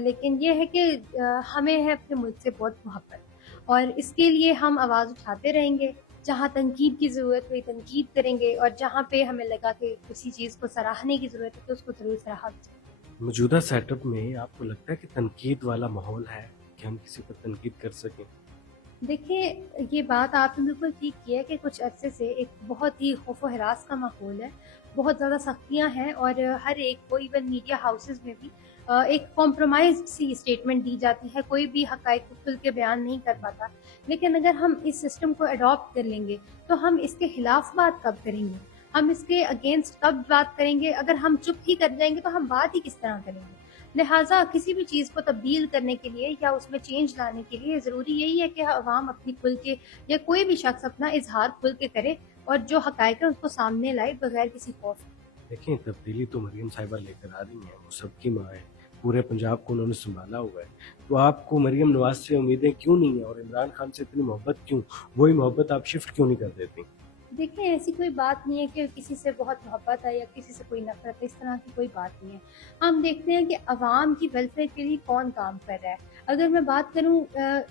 لیکن یہ ہے کہ ہمیں ہے اپنے ملک سے بہت محبت، اور اس کے لیے ہم آواز اٹھاتے رہیں گے۔ جہاں تنقید کی ضرورت ہوئی تنقید کریں گے، اور جہاں پہ ہمیں لگا کہ کسی چیز کو سراہنے کی ضرورت ہے تو اس کو ضرور سراہا جائے۔ موجودہ سیٹ اپ میں آپ کو لگتا ہے کہ تنقید والا ماحول ہے کہ ہم کسی پر تنقید کر سکیں؟ دیکھیے، یہ بات آپ نے بالکل ٹھیک کی ہے کہ کچھ عرصے سے ایک بہت ہی خوف و ہراس کا ماحول ہے، بہت زیادہ سختیاں ہیں، اور ہر ایک کو ایون میڈیا ہاؤسز میں بھی ایک کمپرومائز سی اسٹیٹمنٹ دی جاتی ہے، کوئی بھی حقائق کو کھل کے بیان نہیں کر پاتا۔ لیکن اگر ہم اس سسٹم کو اڈاپٹ کر لیں گے تو ہم اس کے خلاف بات کب کریں گے؟ ہم اس کے اگینسٹ کب بات کریں گے؟ اگر ہم چپ ہی کر جائیں گے تو ہم بات ہی کس طرح کریں گے؟ لہٰذا کسی بھی چیز کو تبدیل کرنے کے لیے یا اس میں چینج لانے کے لیے ضروری یہی ہے کہ عوام اپنی کھل کے، یا کوئی بھی شخص اپنا اظہار کھل کے کرے، اور جو حقائق ہے اس کو سامنے لائے بغیر کسی خوف کے۔ دیکھیں، تبدیلی تو مریم صاحبہ لے کر آ رہی ہیں، وہ سب کی ماں ہے، پورے پنجاب کو انہوں نے سنبھالا ہوا ہے، تو آپ کو مریم نواز سے امیدیں کیوں نہیں ہیں، اور عمران خان سے اتنی محبت کیوں؟ وہی محبت آپ شفٹ کیوں نہیں کر دیتی؟ دیکھیں، ایسی کوئی بات نہیں ہے کہ کسی سے بہت محبت ہے یا کسی سے کوئی نفرت ہے، اس طرح کی کوئی بات نہیں ہے۔ ہم دیکھتے ہیں کہ عوام کی ویلفیئر کے لیے کون کام کر رہا ہے۔ اگر میں بات کروں،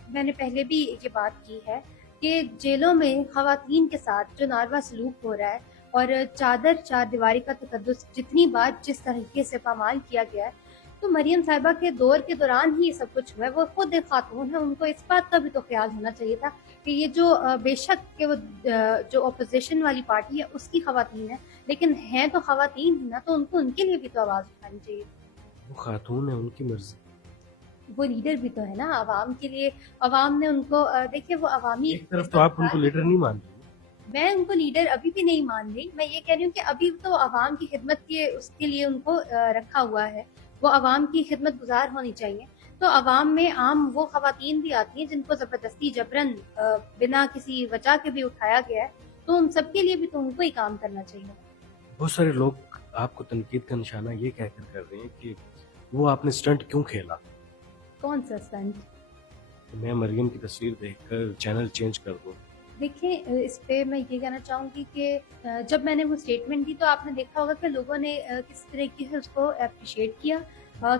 میں نے پہلے بھی یہ بات کی ہے کہ جیلوں میں خواتین کے ساتھ جو ناروا سلوک ہو رہا ہے، اور چار دیواری کا تقدس جتنی بار جس طریقے سے پامال کیا گیا ہے، تو مریم صاحبہ کے دور کے دوران ہی یہ سب کچھ ہوا ہے۔ وہ خود ایک خاتون ہے، ان کو اس بات کا بھی تو خیال ہونا چاہیے تھا کہ یہ جو بے شک کہ وہ جو اپوزیشن والی پارٹی ہے اس کی خواتین ہیں، لیکن ہیں تو خواتین ہی نا، تو ان کو ان کے لیے بھی تو آواز اٹھانی چاہیے۔ وہ خاتون ہے، ان کی مرضی۔ وہ لیڈر بھی تو ہے نا عوام کے لیے، عوام نے ان کو دیکھیے وہ عوامی ایک طرف تو آپ ان کو لیڈر نہیں مان رہی۔ میں ان کو لیڈر ابھی بھی نہیں مان رہی، میں یہ کہہ رہی ہوں کہ ابھی تو عوام کی خدمت کے اس کے لیے ان کو رکھا ہوا ہے، وہ عوام کی خدمت گزار ہونی چاہیے۔ تو عوام میں عام وہ خواتین بھی آتی ہیں جن کو زبردستی جبرن بنا کسی وجہ کے بھی اٹھایا گیا ہے، تو ان سب کے لیے بھی تو ان کو ہی کام کرنا چاہیے۔ بہت سارے لوگ آپ کو تنقید کا نشانہ یہ کہہ کر رہے ہیں کہ وہ آپ نے سٹنٹ کیوں کھیلا؟ کون سا سٹنٹ؟ میں مریم کی تصویر دیکھ کر چینل چینج کر دوں؟ دیکھیں، اس پہ میں یہ کہنا چاہوں گی کہ جب میں نے وہ اسٹیٹمنٹ دی تو آپ نے دیکھا ہوگا کہ لوگوں نے کس طریقے سے اس کو اپریشیٹ کیا،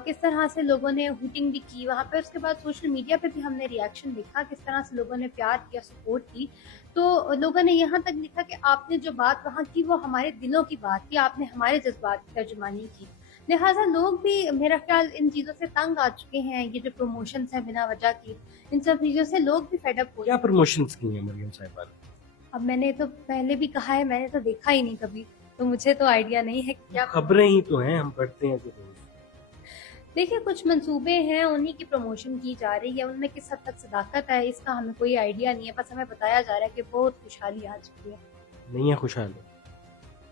کس طرح سے لوگوں نے ہوٹنگ بھی کی وہاں پہ۔ اس کے بعد سوشل میڈیا پہ بھی ہم نے ریاکشن دیکھا، کس طرح سے لوگوں نے پیار کیا، سپورٹ کی۔ تو لوگوں نے یہاں تک لکھا کہ آپ نے جو بات وہاں کی وہ ہمارے دلوں کی بات کی، آپ نے ہمارے جذبات کی ترجمانی کی۔ لہٰذا لوگ بھی میرا خیال ان چیزوں سے تنگ آ چکے ہیں، یہ جو پروموشنز ہیں بنا وجہ کی، ان سب چیزوں سے لوگ بھی فیڈ اپ ہو کیا پروموشنز کی ہیں مریم صاحبہ نے؟ اب میں نے تو پہلے بھی کہا ہے، میں نے تو دیکھا ہی نہیں کبھی، تو مجھے تو آئیڈیا نہیں ہے کہ کیا۔ خبریں ہی تو ہیں، ہم پڑھتے ہیں تو دیکھیے، کچھ منصوبے ہیں، انہی کی پروموشن کی جا رہی ہے، ان میں کس حد تک صداقت ہے اس کا ہمیں کوئی آئیڈیا نہیں ہے، بس ہمیں بتایا جا رہا ہے کہ بہت خوشحالی آ چکی ہے۔ نہیں ہے خوشحالی؟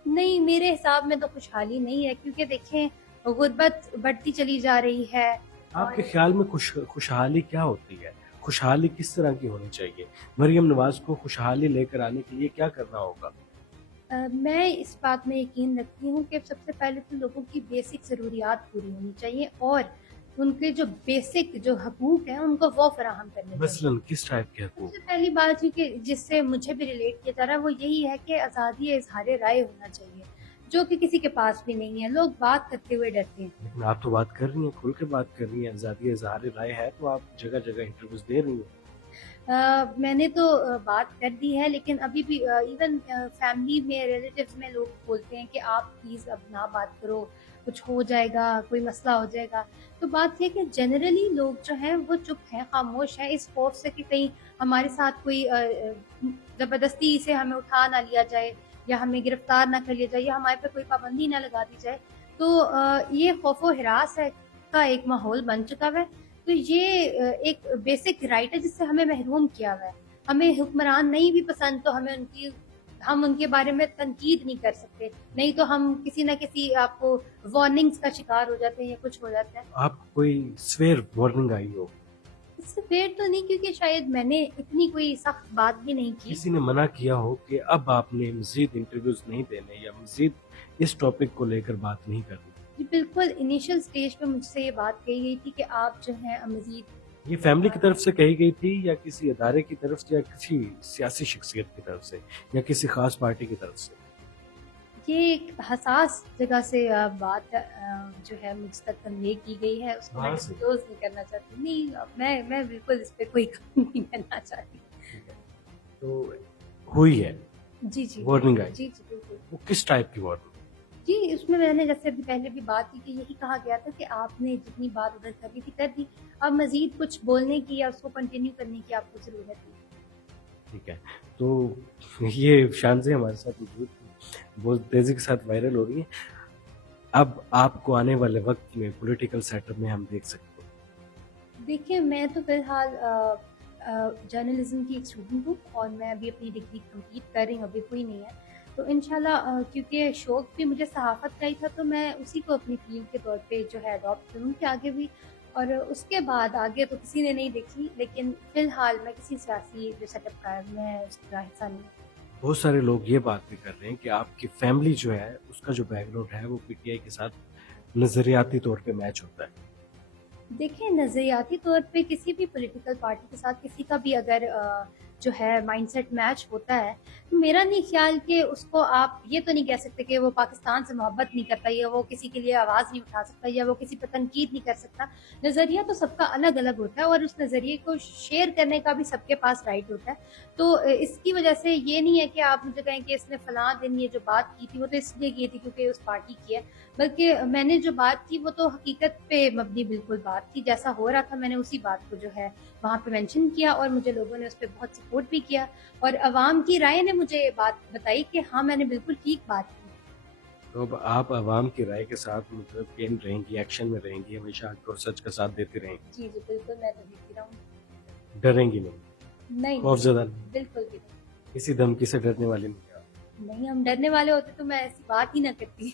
نہیں، میرے حساب میں تو خوشحالی نہیں ہے، کیونکہ دیکھیں غربت بڑھتی چلی جا رہی ہے۔ آپ کے خیال میں خوشحالی کیا ہوتی ہے؟ خوشحالی کس طرح کی ہونی چاہیے؟ مریم نواز کو خوشحالی لے کر آنے کے لیے کیا کرنا ہوگا؟ میں اس بات میں یقین رکھتی ہوں کہ سب سے پہلے تو لوگوں کی بیسک ضروریات پوری ہونی چاہیے، اور ان کے جو بیسک جو حقوق ہیں ان کو وہ فراہم کرنے چاہیے۔ مثلاً کس ٹائپ کے سب حقوق؟ سے پہلی بات یہ کہ جس سے مجھے بھی ریلیٹ کیا جا رہا ہے وہ یہی ہے کہ آزادی اظہار رائے ہونا چاہیے، جو کہ کسی کے پاس بھی نہیں ہے۔ لوگ بات کرتے ہوئے ڈرتے ہیں۔ لیکن آپ تو بات کر رہی ہیں، کھل کے بات کر رہی ہیں، آزادی اظہار رائے ہے تو آپ جگہ جگہ انٹرویوز دے رہی ہیں۔ میں نے تو بات کر دی ہے، لیکن ابھی بھی ایون فیملی میں ریلیٹیوز میں لوگ بولتے ہیں کہ آپ پلیز اب نہ بات کرو، کچھ ہو جائے گا، کوئی مسئلہ ہو جائے گا۔ تو بات یہ کہ جنرلی لوگ جو ہیں وہ چپ ہیں، خاموش ہیں، اس خوف سے کہ کہیں ہمارے ساتھ کوئی زبردستی سے ہمیں اٹھا نہ لیا جائے، یا ہمیں گرفتار نہ کر لیا جائے، یا ہمارے پہ کوئی پابندی نہ لگا دی جائے۔ تو یہ خوف و ہراس کا ایک ماحول بن چکا ہے۔ تو یہ ایک بیسک رائٹ ہے جس سے ہمیں محروم کیا ہوا ہے۔ ہمیں حکمران نہیں بھی پسند تو ہم ان کے بارے میں تنقید نہیں کر سکتے، نہیں تو ہم کسی نہ کسی آپ کو وارننگز کا شکار ہو جاتے ہیں یا کچھ ہو جاتا ہے۔ آپ کو کوئی سویر وارننگ آئی ہو؟ اس سے فیر تو نہیں، کیونکہ شاید میں نے اتنی کوئی سخت بات بھی نہیں کی۔ کسی نے منع کیا ہو کہ اب آپ نے مزید انٹرویوز نہیں دینے یا مزید اس ٹاپک کو لے کر بات نہیں کرنی؟ جی بالکل، انیشل سٹیج پہ مجھ سے یہ بات کہی گئی تھی کہ آپ جو ہیں مزید۔ یہ فیملی کی طرف سے کہی گئی تھی یا کسی ادارے کی طرف سے یا کسی سیاسی شخصیت کی طرف سے یا کسی خاص پارٹی کی طرف سے؟ یہ ایک حساس جگہ سے بات جو ہے مجھ تک کنوے کی گئی ہے، اس کو میں وہاں سے ڈسکلوز نہیں کرنا چاہتی. نہیں میں بالکل اس پہ کوئی کام نہیں کرنا چاہتی. ٹھیک ہے. تو ہوئی ہے جی جی وارننگ آئی، جی جی بالکل. وہ کس ٹائپ کی وارننگ؟ جی اس میں نے جیسے ابھی پہلے بھی بات کی کہ یہی کہا گیا تھا کہ آپ نے جتنی بات ادھر کرنی تھی کر دی، اب مزید کچھ بولنے کی یا اس کو کنٹینیو کرنے کی آپ کو ضرورت نہیں. ٹھیک ہے. تو یہ شانزیں ہمارے ساتھ موجود ہیں، بہت تیزی کے ساتھ وائرل ہو رہی ہیں. اب آپ کو آنے والے وقت میں پولیٹیکل سیٹ اپ میں ہم دیکھ سکتے ہیں. دیکھیے میں تو فی الحال جرنلزم کی ایک اسٹوڈنٹ ہوں اور میں ابھی اپنی ڈگری کمپلیٹ کر رہی ہوں، ابھی کوئی نہیں ہے. تو انشاءاللہ کیونکہ شوق بھی مجھے صحافت کا ہی تھا تو میں اسی کو اپنی فیلڈ کے طور پہ جو ہے اڈاپٹ کروں کہ آگے بھی. اور اس کے بعد آگے تو کسی نے نہیں دیکھی، لیکن فی الحال میں کسی سیاسی جو سیٹ اپ کا ہے میں اس کا حصہ نہیں ہوں. بہت سارے لوگ یہ بات بھی کر رہے ہیں کہ آپ کی فیملی جو ہے اس کا جو بیک گراؤنڈ ہے وہ پی ٹی آئی کے ساتھ نظریاتی طور پہ میچ ہوتا ہے. دیکھیں نظریاتی طور پہ کسی بھی پولیٹیکل پارٹی کے ساتھ کسی کا بھی اگر جو ہے مائنڈ سیٹ میچ ہوتا ہے تو میرا نہیں خیال کہ اس کو آپ یہ تو نہیں کہہ سکتے کہ وہ پاکستان سے محبت نہیں کرتا یا وہ کسی کے لیے آواز نہیں اٹھا سکتا یا وہ کسی پہ تنقید نہیں کر سکتا. نظریہ تو سب کا الگ الگ ہوتا ہے اور اس نظریے کو شیئر کرنے کا بھی سب کے پاس رائٹ ہوتا ہے. تو اس کی وجہ سے یہ نہیں ہے کہ آپ مجھے کہیں کہ اس نے فلاں دن یہ جو بات کی تھی وہ تو اس لیے کی تھی کیونکہ اس پارٹی کی ہے، بلکہ میں نے جو بات کی وہ تو حقیقت پہ مبنی بالکل بات تھی. جیسا ہو رہا تھا میں نے اسی بات کو جو ہے وہاں پہ مینشن کیا اور مجھے لوگوں نے اس پہ بہت سپورٹ بھی کیا اور عوام کی رائے نے مجھے یہ بات بتائی کہ ہاں میں نے بالکل ٹھیک بات کی. تو اب آپ عوام کی رائے کے ساتھ مطلب گیم رہیں گی، ایکشن میں رہیں گی، ہمیشہ حق اور سچ کا ساتھ دیتی رہیں گی، جی جی بالکل میں تو دیکھتی رہوں. ڈریں گی نہیں، نہیں خوف زدہ نہیں نہیں، بالکل بھی نہیں. کسی دھمکی سے ڈرنے والی نہیں آپ. نہیں ہم ڈرنے والے ہوتے تو میں ایسی بات ہی نہ کرتی.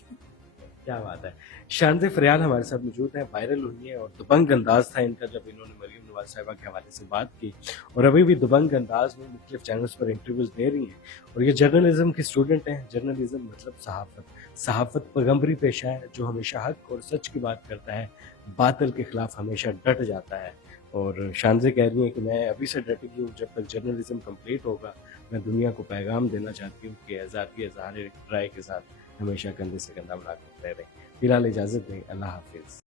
کیا بات ہے. شانزیں فریال ہمارے ساتھ موجود ہیں، وائرل ہوئی ہیں اور دبنگ انداز تھا ان کا جب انہوں نے مریم نواز صاحبہ کے حوالے سے بات کی اور ابھی بھی دبنگ انداز میں مختلف چینلز پر انٹرویوز دے رہی ہیں. اور یہ جرنلزم کی اسٹوڈنٹ ہیں. جرنلزم مطلب صحافت پیغمبری پیشہ ہے جو ہمیشہ حق اور سچ کی بات کرتا ہے، باطل کے خلاف ہمیشہ ڈٹ جاتا ہے. اور شانزیں کہہ رہی ہیں کہ میں ابھی سے ڈٹی ہوں، جب تک جرنلزم کمپلیٹ ہوگا میں دنیا کو پیغام دینا چاہتی ہوں کہ آزادی اظہار رائے کے ساتھ ہمیشہ کندھے سے کندھا ملا کر رہیں. فی الحال اجازت دیں، اللہ حافظ.